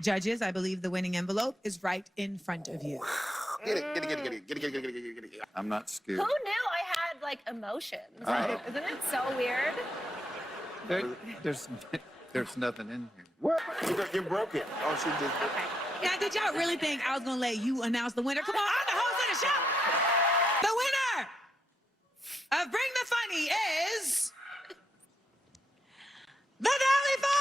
Judges, I believe the winning envelope is right in front of you. Get it. I'm not scared. Who knew I had, like, emotions? Like, isn't it so weird? There's nothing in here. What? You broke it. Oh, she just... Okay. Now, did y'all really think I was gonna let you announce the winner? Come on, I'm the host of the show. The winner of Bring the Funny is the Valley Four!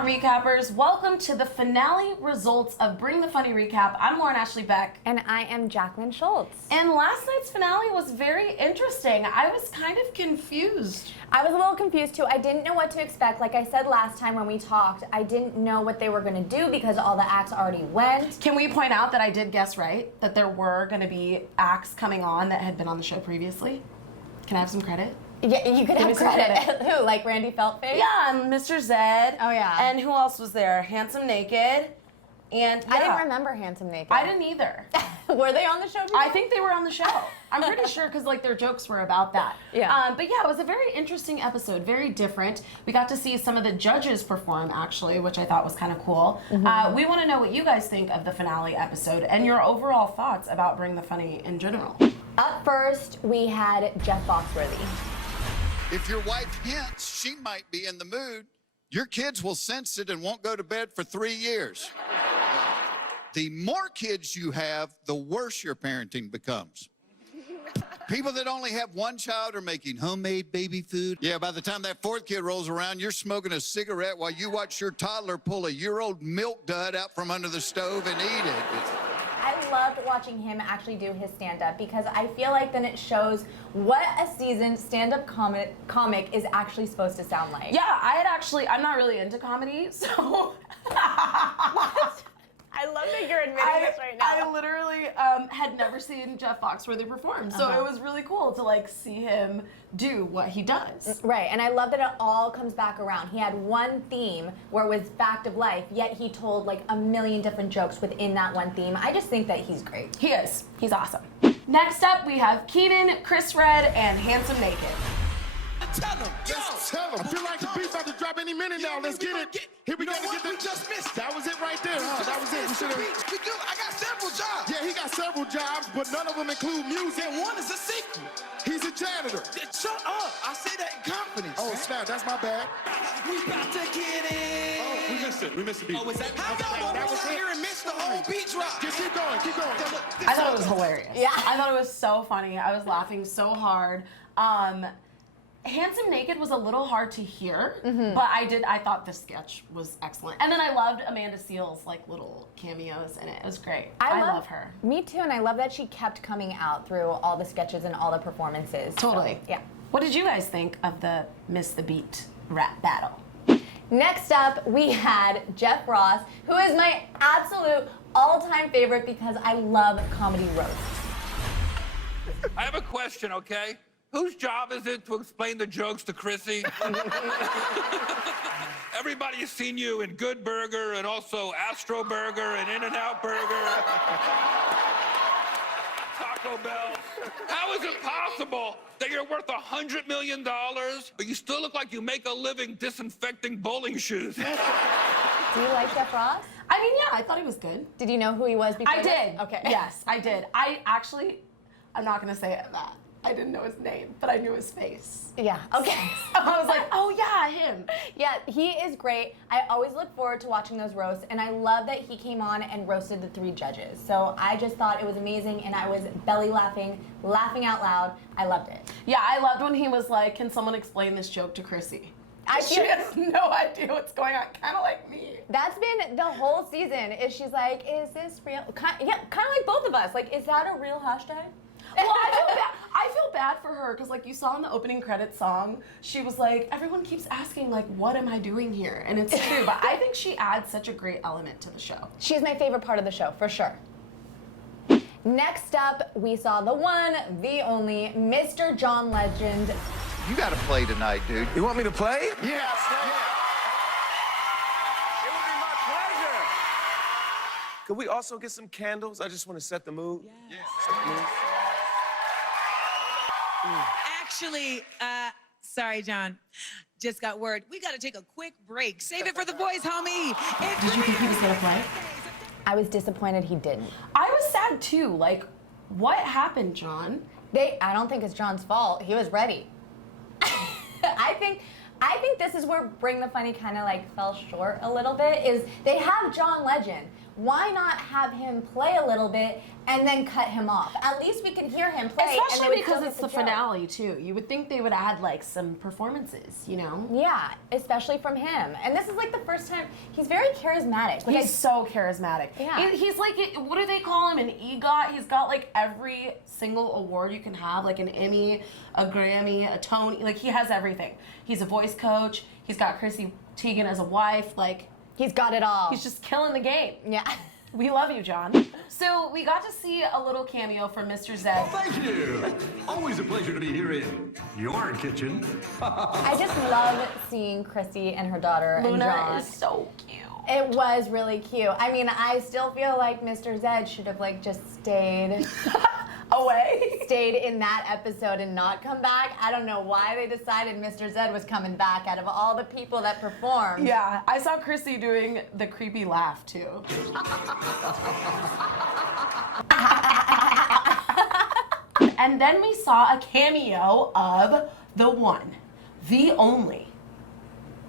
Recappers, welcome to the finale results of Bring the Funny Recap. I'm Lauren Ashley Beck. And I am Jackelyn Shultz. And last night's finale was very interesting. I was kind of confused. I was a little confused too. I didn't know what to expect. Like I said last time when we talked, I didn't know what they were going to do because all the acts already went. Can we point out that I did guess right? That there were going to be acts coming on that had been on the show previously? Can I have some credit? Yeah, you could have credit. Who, like Randy Feltface? Yeah, and Mr. Zed. Oh, yeah. And who else was there? Handsome Naked. And yeah. I didn't remember Handsome Naked. I didn't either. Were they on the show? I think they were on the show. I'm pretty sure because like their jokes were about that. Yeah. But yeah, it was a very interesting episode, very different. We got to see some of the judges perform actually, which I thought was kind of cool. Mm-hmm. We want to know what you guys think of the finale episode and your overall thoughts about Bring the Funny in general. Up first, we had Jeff Foxworthy. If your wife hints she might be in the mood, your kids will sense it and won't go to bed for 3 years. The more kids you have, the worse your parenting becomes. People that only have one child are making homemade baby food. Yeah, by the time that fourth kid rolls around, you're smoking a cigarette while you watch your toddler pull a year-old milk dud out from under the stove and eat it. I loved watching him actually do his stand-up because I feel like then it shows what a seasoned stand-up comic is actually supposed to sound like. Yeah, I'm not really into comedy, so... I love that you're admitting this right now. I literally had never seen Jeff Foxworthy perform, so it was really cool to like see him do what he does. Right, and I love that it all comes back around. He had one theme where it was fact of life, yet he told like a million different jokes within that one theme. I just think that he's great. He is. He's awesome. Next up, we have Keaton, Chris Red, and Handsome Naked. Tell him. Tell him. I feel like the beat's about to drop any minute now. Let's get it. Here we go. We just missed. That was it right there, huh? That was it. We should have. I got several jobs. Yeah, he got several jobs, but none of them include music. And one is a sequel. He's a janitor. Shut up. I say that in confidence. Oh, snap. That's my bad. We about to get in. Oh, we missed it. We missed the beat. Oh, was that? How y'all gonna walk here and miss the whole beat drop? Just keep going. Keep going. I thought it was hilarious. Yeah. I thought it was so funny. I was laughing so hard. Handsome Naked was a little hard to hear, but I thought the sketch was excellent. And then I loved Amanda Seal's like little cameos in it. It was great. I love her. Me too, and I love that she kept coming out through all the sketches and all the performances. Totally. So, yeah. What did you guys think of the Miss the Beat rap battle? Next up, we had Jeff Ross, who is my absolute all-time favorite because I love comedy roasts. I have a question, okay? Whose job is it to explain the jokes to Chrissy? Everybody's seen you in Good Burger and also Astro Burger and In-N-Out Burger. Taco Bell. How is it possible that you're worth $100 million, but you still look like you make a living disinfecting bowling shoes? Do you like Jeff Ross? I mean, yeah, I thought he was good. Did you know who he was before I did. this? Okay. Yes, I did. I'm not going to say that. I didn't know his name, but I knew his face. Yeah, okay. I was like, oh yeah, him. Yeah, he is great. I always look forward to watching those roasts, and I love that he came on and roasted the 3 judges. So I just thought it was amazing, and I was belly laughing out loud. I loved it. Yeah, I loved when he was like, can someone explain this joke to Chrissy? She has no idea what's going on, kind of like me. That's been the whole season, is she's like, is this real? Kind of like both of us. Like, is that a real hashtag? Well, I feel bad for her because, like, you saw in the opening credits song, she was like, everyone keeps asking, like, what am I doing here? And it's true, but I think she adds such a great element to the show. She's my favorite part of the show, for sure. Next up, we saw the one, the only, Mr. John Legend. You got to play tonight, dude. You want me to play? Yes. Could we also get some candles? I just want to set the mood. Yeah. Set the mood. Actually, sorry, John. Just got word. We got to take a quick break. Save it for the boys, homie. Did you think he was gonna play? I was disappointed he didn't. I was sad too. Like, what happened, John? I don't think it's John's fault. He was ready. I think this is where Bring the Funny kind of like fell short a little bit, is they have John Legend. Why not have him play a little bit and then cut him off? At least we can hear him play. Especially because still it's get the joke. finale too. You would think they would add like some performances, you know? Yeah, especially from him. And this is like the first time, he's very charismatic. Like, He's so charismatic. Yeah. He's like, what do they call him? An EGOT? He's got like every single award you can have, like an Emmy, a Grammy, a Tony. Like, he has everything. He's a voice coach. He's got Chrissy Teigen as a wife. Like, he's got it all. he's just killing the game. Yeah. We love you, John. So we got to see a little cameo from Mr. Zed. Thank you. Always a pleasure to be here in your kitchen. I just love seeing Chrissy and her daughter Luna and John. is so cute. It was really cute. I mean, I still feel like Mr. Zed should have like just stayed in that episode and not come back. I don't know why they decided Mr. Zed was coming back out of all the people that performed. Yeah, I saw Chrissy doing the creepy laugh too. And then we saw a cameo of the one, the only,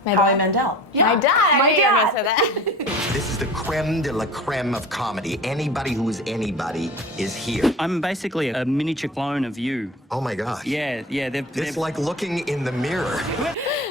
My Howie dad? Mandel. My dad. My I knew you were gonna dad. say that. This is the creme de la creme of comedy. Anybody who is anybody is here. I'm basically a miniature clone of you. Oh my gosh. Yeah. It's like looking in the mirror.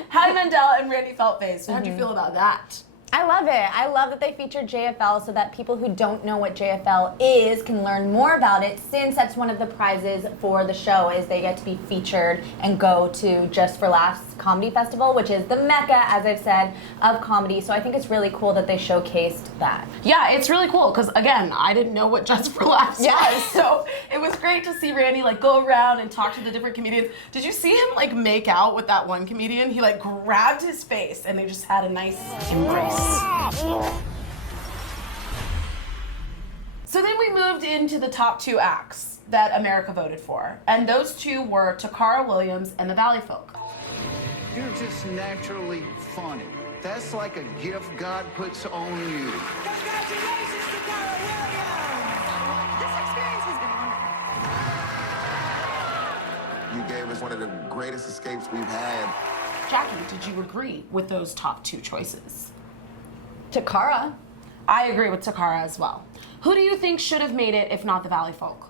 Howie Mandel and Randy Feltface. How'd you feel about that? I love it. I love that they featured JFL so that people who don't know what JFL is can learn more about it, since that's one of the prizes for the show, is they get to be featured and go to Just for Laughs Comedy Festival, which is the mecca, as I've said, of comedy. So I think it's really cool that they showcased that. Yeah, it's really cool because, again, I didn't know what Just for Laughs was. So it was great to see Randy like go around and talk to the different comedians. Did you see him like make out with that one comedian? He like grabbed his face and they just had a nice embrace. So then we moved into the top two acts that America voted for. And those two were Takara Williams and the Valley Folk. You're just naturally funny. That's like a gift God puts on you. Congratulations, Takara Williams! This experience has been wonderful. You gave us one of the greatest escapes we've had. Jackie, did you agree with those top two choices? Takara. I agree with Takara as well. Who do you think should have made it if not the Valley Folk?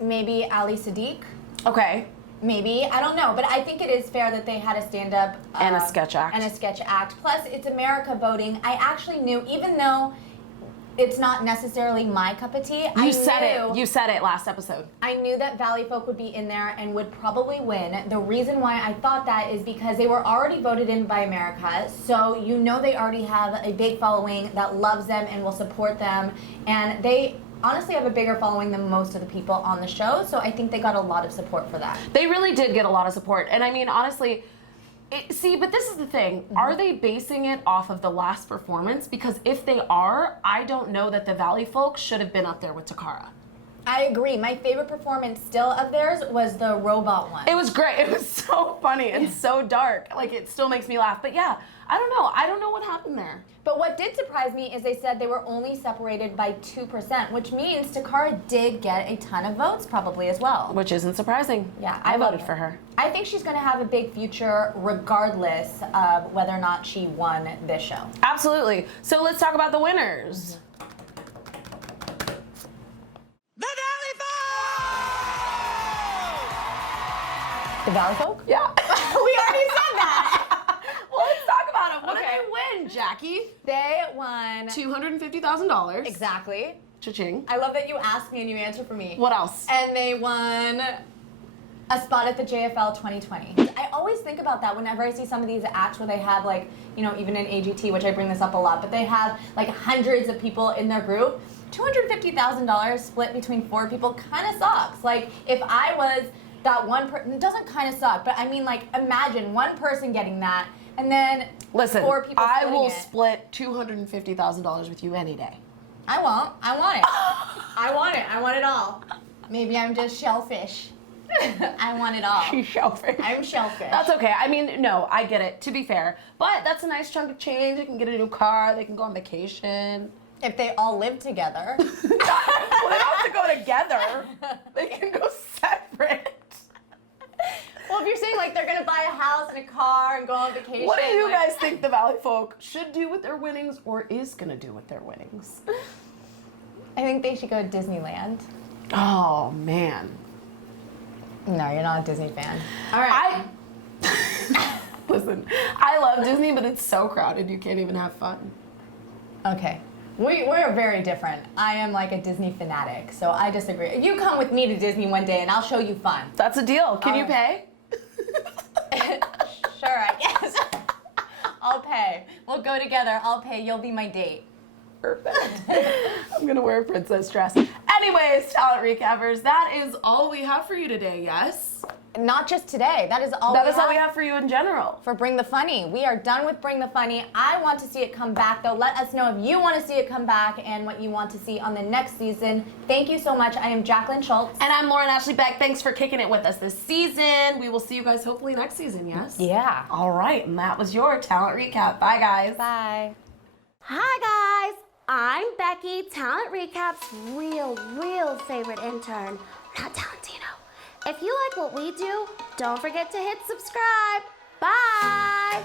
Maybe Ali Sadiq. Okay. Maybe, I don't know, but I think it is fair that they had a stand-up And a sketch act. And a sketch act. Plus, it's America voting. I actually knew, even though it's not necessarily my cup of tea, You said it last episode. I knew that Valley Folk would be in there and would probably win. The reason why I thought that is because they were already voted in by America, so you know they already have a big following that loves them and will support them, and they honestly have a bigger following than most of the people on the show, so I think they got a lot of support for that. They really did get a lot of support. And I mean, honestly, but this is the thing. Are they basing it off of the last performance? Because if they are, I don't know that the Valley Folk should have been up there with Takara. I agree. My favorite performance still of theirs was the robot one. It was great. It was so funny and so dark. Like, it still makes me laugh. But yeah, I don't know. I don't know what happened there. But what did surprise me is they said they were only separated by 2%, which means Takara did get a ton of votes probably as well. Which isn't surprising. Yeah, I voted for her. I think she's going to have a big future regardless of whether or not she won this show. Absolutely. So let's talk about the winners. The Valley Folk! The Valley Folk? Yeah. We already said that. Well, let's talk about it. What Okay. did they win, Jackie? They won $250,000. Exactly. Cha-ching. I love that you asked me and you answered for me. What else? And they won a spot at the JFL 2020. I always think about that whenever I see some of these acts where they have, like, you know, even in AGT, which I bring this up a lot, but they have like hundreds of people in their group. $250,000 split between 4 people kind of sucks. Like, if I was that one person, it doesn't kind of suck, but I mean, like, imagine one person getting that and then Listen, 4 people I splitting will it. split $250,000 with you any day. I won't. I want it. I want it. I want it all. Maybe I'm just shellfish. I want it all. She's shellfish. I'm shellfish. That's okay. I mean, no, I get it, to be fair. But that's a nice chunk of change. They can get a new car. They can go on vacation. If they all live together. Well, they don't have to go together. They can go separate. Well, if you're saying like they're gonna buy a house and a car and go on vacation. What do you like, guys think the Valley folk should do with their winnings or is gonna do with their winnings? I think they should go to Disneyland. Oh, man. No, you're not a Disney fan. All right. Listen, I love Disney, but it's so crowded you can't even have fun. Okay. We're very different. I am like a Disney fanatic, so I disagree. You come with me to Disney one day and I'll show you fun. That's a deal. Can you pay? Sure, I guess. I'll pay. We'll go together. I'll pay. You'll be my date. Perfect. I'm gonna wear a princess dress. Anyways, talent recappers, that is all we have for you today, yes? Not just today. That is all. That is all we have for you in general. For Bring the Funny. We are done with Bring the Funny. I want to see it come back, though. Let us know if you want to see it come back and what you want to see on the next season. Thank you so much. I am Jackelyn Shultz. And I'm Lauren Ashley Beck. Thanks for kicking it with us this season. We will see you guys hopefully next season, yes? Yeah. All right, and that was your talent recap. Bye, guys. Bye. Hi, guys. I'm Becky, Talent Recap's real favorite intern, not Talentino. If you like what we do, don't forget to hit subscribe. Bye!